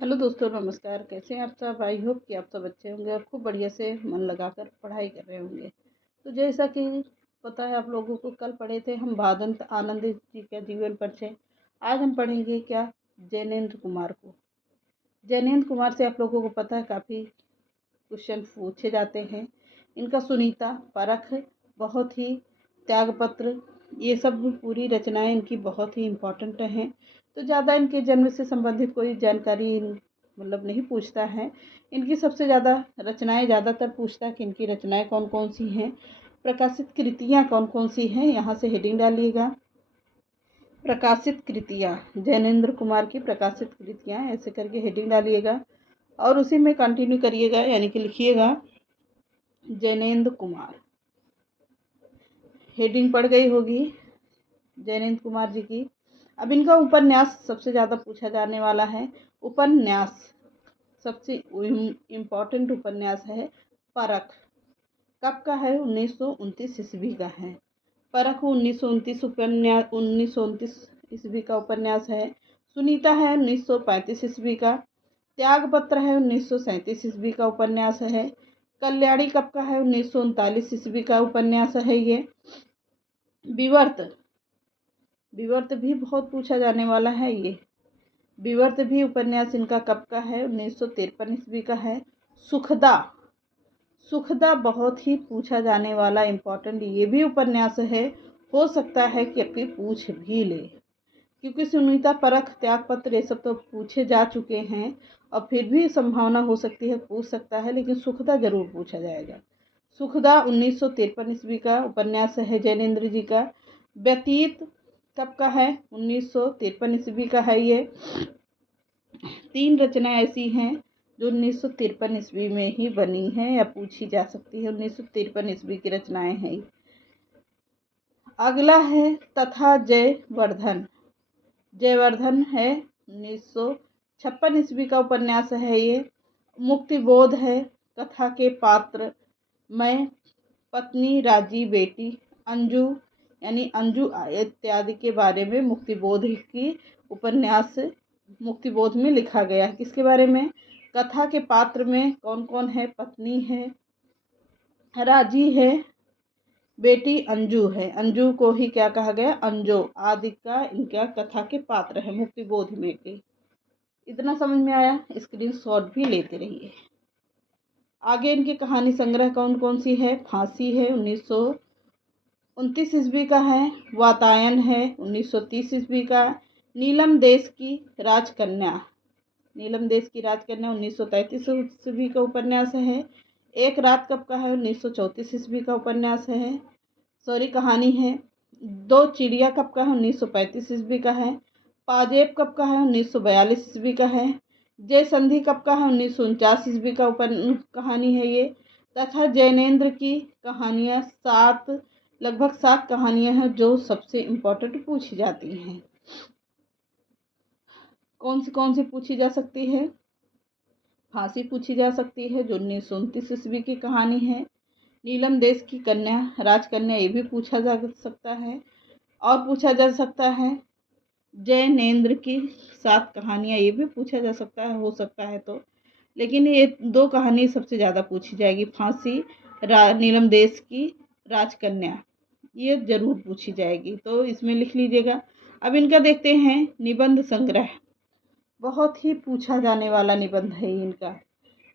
Hello दोस्तों, नमस्कार। कैसे हैं आप सब? आई होप कि आप सब अच्छे होंगे और खूब बढ़िया से मन लगाकर पढ़ाई कर रहे होंगे। तो जैसा कि पता है आप लोगों को, कल पढ़े थे हम भादंत आनंद जी का जीवन परिचय। आज हम पढ़ेंगे क्या, जैनेन्द्र कुमार को। जैनेन्द्र कुमार से आप लोगों को पता है काफ़ी क्वेश्चन पूछे जाते हैं। इनका सुनीता, परख, बहुत ही, त्यागपत्र, ये सब पूरी रचनाएं इनकी बहुत ही इम्पोर्टेंट हैं। तो ज़्यादा इनके जन्म से संबंधित कोई जानकारी मतलब नहीं पूछता है। इनकी सबसे ज़्यादा रचनाएं ज़्यादातर पूछता है कि इनकी रचनाएं कौन कौन सी हैं, प्रकाशित कृतियाँ कौन कौन सी हैं। यहाँ से हेडिंग डालिएगा, प्रकाशित कृतियाँ, जैनेन्द्र कुमार की प्रकाशित कृतियाँ, ऐसे करके हेडिंग डालिएगा और उसी में कंटिन्यू करिएगा, यानी कि लिखिएगा जैनेन्द्र कुमार। हेडिंग पड़ गई होगी जैनेन्द्र कुमार जी की। अब इनका उपन्यास सबसे ज़्यादा पूछा जाने वाला है। उपन्यास सबसे इम्पोर्टेंट उपन्यास है परख। कब का है? 1929 ईस्वी का है। परख 1929 ईस्वी का उपन्यास है। सुनीता है 1935 ईस्वी का। त्यागपत्र है 1937 ईस्वी का उपन्यास है। कल्याणी कब का है? 1939 ईस्वी का उपन्यास है ये। विवर्त, विवर्त भी बहुत पूछा जाने वाला है ये। विवर्त भी उपन्यास इनका कब का है? 1953 ईस्वी का है। सुखदा, सुखदा बहुत ही पूछा जाने वाला इम्पोर्टेंट ये भी उपन्यास है। हो सकता है कि आपकी पूछ भी ले, क्योंकि सुनीता, परख, त्यागपत्र ये सब तो पूछे जा चुके हैं और फिर भी संभावना हो सकती है पूछ सकता है, लेकिन सुखदा जरूर पूछा जाएगा। सुखदा 1953 ईस्वी का उपन्यास है जैनेन्द्र जी का। व्यतीत कब का है? 1953 ईस्वी का है ये। 3 रचनाएं ऐसी हैं जो 1953 ईस्वी में ही बनी हैं या पूछी जा सकती है। 1953 ईस्वी की रचनाएं हैं। अगला है तथा जयवर्धन। जयवर्धन है 1956 ईस्वी का उपन्यास है ये। मुक्तिबोध है, कथा के पात्र, मैं, पत्नी, राजी, बेटी, अंजू, यानी अंजू इत्यादि के बारे में मुक्तिबोध की उपन्यास मुक्तिबोध में लिखा गया है। किसके बारे में? कथा के पात्र में कौन कौन है? पत्नी है, राजी है, बेटी अंजू है। अंजू को ही क्या कहा गया? अंजो आदि का इनका कथा के पात्र है मुक्तिबोध में के। इतना समझ में आया? स्क्रीनशॉट भी लेते रहिए। आगे इनकी कहानी संग्रह कौन कौन सी है? फांसी है 1929 ईस्वी का है। वातायन है 1930 ईस्वी का। नीलम देश की राजकन्या, नीलम देश की राजकन्या 1933 ईस्वी का उपन्यास है। एक रात कब का है? 1934 ईस्वी का उपन्यास है, सॉरी कहानी है। दो चिड़िया कब का है? 1935 ईस्वी का है। पाजेब कब का है? 1942 ईस्वी का है। जय संधि कब का है? 1949 ईस्वी का कहानी है ये। तथा जैनेन्द्र की कहानियाँ लगभग 7 कहानियाँ हैं जो सबसे इम्पोर्टेंट पूछी जाती हैं। कौन सी पूछी जा सकती है? फांसी पूछी जा सकती है जो 1929 ईस्वी की कहानी है। नीलम देश की कन्या, राजकन्या, ये भी पूछा जा सकता है। और पूछा जा सकता है जैनेन्द्र की 7 कहानियाँ, ये भी पूछा जा सकता है, हो सकता है तो। लेकिन ये 2 कहानी सबसे ज़्यादा पूछी जाएगी, फांसी, नीलम देश की राजकन्या, ये जरूर पूछी जाएगी, तो इसमें लिख लीजिएगा। अब इनका देखते हैं निबंध संग्रह। बहुत ही पूछा जाने वाला निबंध है इनका।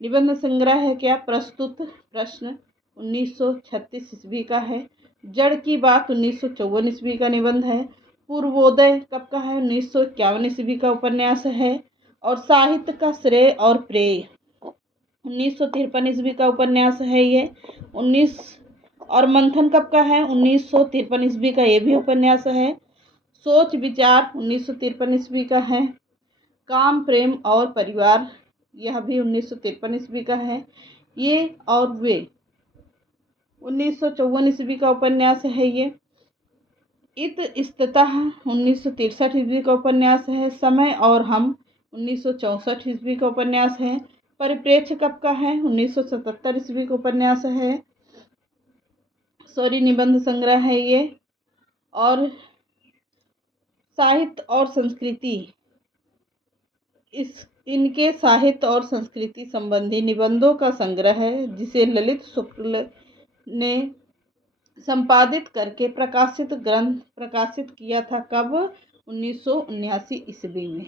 निबंध संग्रह है क्या? प्रस्तुत प्रश्न 1936 ईस्वी का है। जड़ की बात 1954 ईस्वी का निबंध है। पूर्वोदय कब का है? 1951 ईस्वी का उपन्यास है। और साहित्य का श्रेय और प्रेय 1953 ईस्वी का उपन्यास है ये। 19 और मंथन कब का है? 1953 ईस्वी का ये भी उपन्यास है। सोच विचार 1953 ईस्वी का है। काम, प्रेम और परिवार, यह भी 1953 ईस्वी का है। ये और वे 1954 ईस्वी का उपन्यास है ये। इत इस्ततः 1963 ईस्वी का उपन्यास है। समय और हम 1964 ईस्वी का उपन्यास है। परिप्रेक्ष्य कब का है? 1977 ईस्वी का उपन्यास है, सॉरी निबंध संग्रह है ये। और साहित्य और संस्कृति इनके साहित्य और संस्कृति संबंधी निबंधों का संग्रह है, जिसे ललित शुक्ल ने संपादित करके प्रकाशित किया था। कब? 1979 ईस्वी में।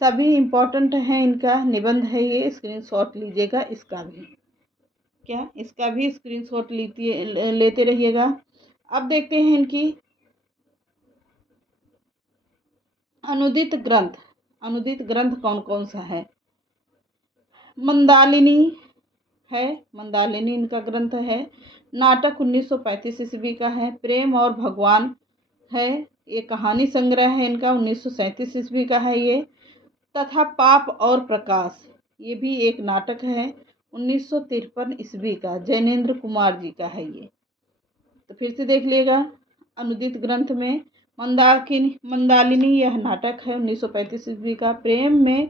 सभी इम्पोर्टेंट हैं, इनका निबंध है ये, स्क्रीनशॉट लीजिएगा इसका भी स्क्रीनशॉट लेते रहिएगा। अब देखते हैं इनकी अनुदित ग्रंथ कौन कौन सा है। मंदालिनी इनका ग्रंथ है। नाटक 1935 ईस्वी का है। प्रेम और भगवान है, ये कहानी संग्रह है इनका, 1937 ईस्वी का है ये। तथा पाप और प्रकाश, ये भी एक नाटक है, 1953 ईस्वी का, जैनेन्द्र कुमार जी का है ये। तो फिर से देख लिएगा, अनुदित ग्रंथ में मंदालिनी यह नाटक है, 1935 ईस्वी का। प्रेम में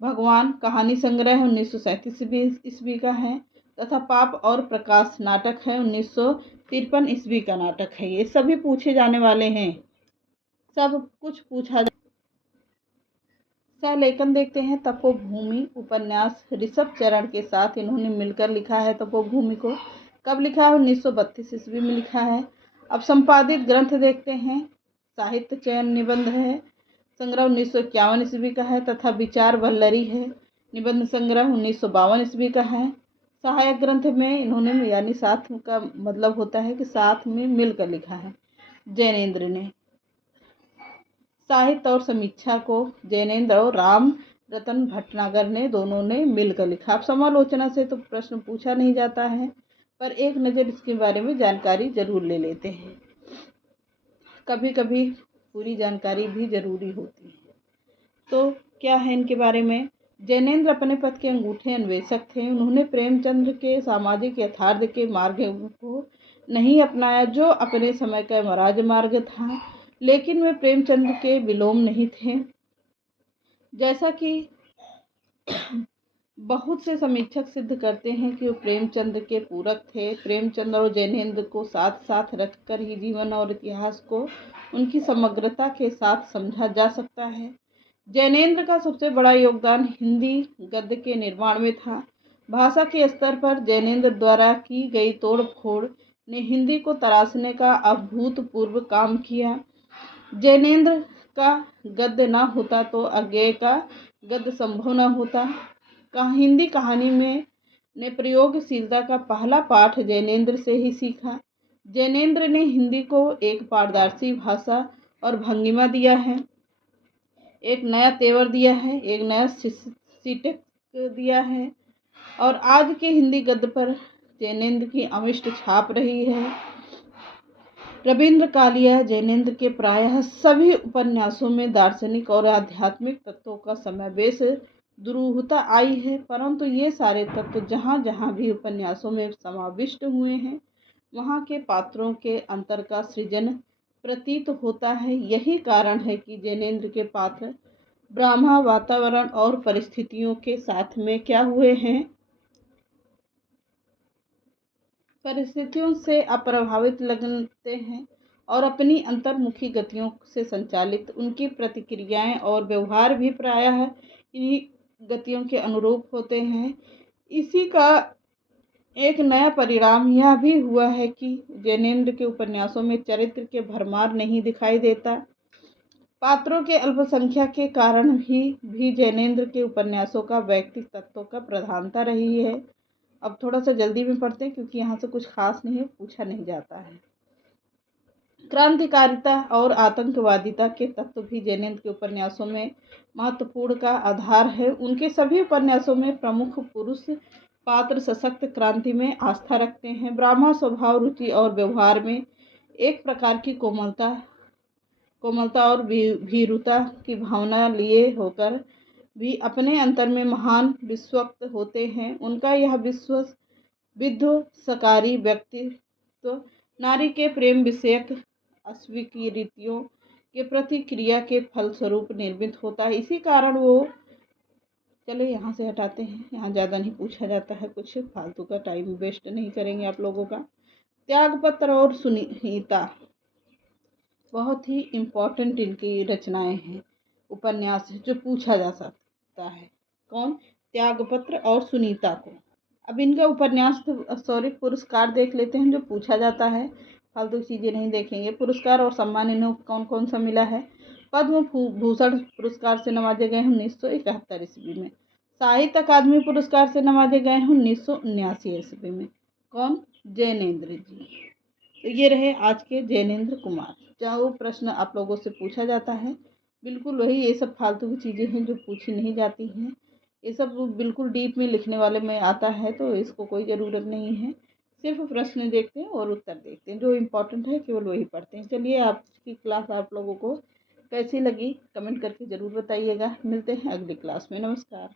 भगवान कहानी संग्रह 1937 ईस्वी का है। तथा पाप और प्रकाश नाटक है, 1953 ईस्वी का नाटक है। ये सभी पूछे जाने वाले हैं, सब कुछ पूछा। सलेखन देखते हैं। तपोभूमि उपन्यास ऋषभ चरण के साथ इन्होंने मिलकर लिखा है। तपोभूमि को कब लिखा है? 1932 ईस्वी में लिखा है। अब संपादित ग्रंथ देखते हैं। साहित्य चयन निबंध है, संग्रह 1951 ईस्वी का है। तथा विचार वल्लरी है, निबंध संग्रह 1952 ईस्वी का है। सहायक ग्रंथ में इन्होंने, यानी साथ का मतलब होता है कि साथ में मिलकर लिखा है, जैनेन्द्र ने। साहित्य और समीक्षा को जैनेन्द्र और राम रतन भटनागर ने, दोनों ने मिलकर लिखा। अब समालोचना से तो प्रश्न पूछा नहीं जाता है, पर एक नज़र इसके बारे में जानकारी जरूर ले लेते हैं। कभी कभी पूरी जानकारी भी जरूरी होती है। तो क्या है इनके बारे में? जैनेन्द्र अपने पद के अंगूठे अन्वेषक थे। उन्होंने प्रेमचंद्र के सामाजिक यथार्थ के मार्ग को नहीं अपनाया, जो अपने समय का महाराज मार्ग था, लेकिन वे प्रेमचंद्र के विलोम नहीं थे। जैसा कि बहुत से समीक्षक सिद्ध करते हैं कि वो प्रेमचंद्र के पूरक थे। प्रेमचंद्र और जैनेन्द्र को साथ साथ रखकर ही जीवन और इतिहास को उनकी समग्रता के साथ समझा जा सकता है। जैनेन्द्र का सबसे बड़ा योगदान हिंदी गद्य के निर्माण में था। भाषा के स्तर पर जैनेन्द्र द्वारा की गई तोड़ फोड़ ने हिंदी को तराशने का अभूतपूर्व काम किया। जैनेन्द्र का गद्य न होता तो अज्ञेय का गद्य संभव न होता। हिंदी कहानी में ने प्रयोगशीलता का पहला पाठ जैनेन्द्र से ही सीखा। जैनेन्द्र ने हिंदी को एक पारदर्शी भाषा और भंगिमा दिया है, एक नया तेवर दिया है, एक नया सीटेक दिया है, और आज के हिंदी गद्य पर जैनेन्द्र की अमिष्ट छाप रही है। रविंद्र कालिया जैनेन्द्र के प्रायः सभी उपन्यासों में दार्शनिक और आध्यात्मिक तत्वों का समावेश दुरूहता आई है, परंतु ये सारे तत्व जहाँ जहाँ भी उपन्यासों में समाविष्ट हुए हैं, वहाँ के पात्रों के अंतर का सृजन प्रतीत होता है। यही कारण है कि जैनेन्द्र के पात्र ब्रह्मा वातावरण और परिस्थितियों के साथ में क्या हुए हैं, परिस्थितियों से अप्रभावित लगते हैं और अपनी अंतर्मुखी गतियों से संचालित। उनकी प्रतिक्रियाएं और व्यवहार भी प्रायः इन्हीं गतियों के अनुरूप होते हैं। इसी का एक नया परिणाम यह भी हुआ है कि जैनेन्द्र के उपन्यासों में चरित्र के भरमार नहीं दिखाई देता। पात्रों के अल्पसंख्या के कारण भी जैनेन्द्र के उपन्यासों का व्यक्तिगत तत्वों का प्रधानता रही है। अब थोड़ा सा जल्दी में पढ़ते हैं, क्योंकि यहाँ से कुछ खास नहीं है, पूछा नहीं जाता है। क्रांतिकारिता और आतंकवादिता के तत्व भी जैनेन्द्र के उपन्यासों में महत्वपूर्ण का आधार है। उनके सभी उपन्यासों में प्रमुख पुरुष पात्र सशक्त क्रांति में आस्था रखते हैं। ब्राह्मण स्वभाव, रुचि और व्यवहार में एक प्रकार की कोमलता और भीरुता की भावना लिए होकर भी अपने अंतर में महान विश्वस्त होते हैं। उनका यह विध्वंसकारी व्यक्तित्व नारी के प्रेम विषयक अस्वीकृतियों के प्रतिक्रिया के फलस्वरूप निर्मित होता है। इसी कारण वो, चले यहाँ से हटाते हैं, यहाँ ज़्यादा नहीं पूछा जाता है, कुछ फालतू का टाइम वेस्ट नहीं करेंगे आप लोगों का। त्यागपत्र और सुनीता बहुत ही इम्पोर्टेंट इनकी रचनाएं हैं, उपन्यास जो पूछा जा सकता। सकता है। कौन? त्यागपत्र और सुनीता को। अब इनका उपन्यास पुरस्कार देख लेते हैं जो पूछा जाता है, फालतू चीज़ें नहीं देखेंगे। पुरस्कार और सम्मान इन्हें कौन कौन सा मिला है? पद्म भूषण पुरस्कार से नवाजे गए 1971 ईस्वी में। साहित्य अकादमी पुरस्कार से नवाजे गए हैं 1979 ईस्वी में। कौन? जैनेन्द्र जी। तो ये रहे आज के जैनेन्द्र कुमार। जो प्रश्न आप लोगों से पूछा जाता है बिल्कुल वही, ये सब फालतू की चीज़ें हैं जो पूछी नहीं जाती हैं। ये सब बिल्कुल डीप में लिखने वाले में आता है तो इसको कोई ज़रूरत नहीं है। सिर्फ प्रश्न देखते हैं और उत्तर देखते हैं, जो इम्पोर्टेंट है केवल वही पढ़ते हैं। चलिए, आपकी क्लास आप लोगों को कैसी लगी कमेंट करके ज़रूर बताइएगा। मिलते हैं अगली क्लास में। नमस्कार।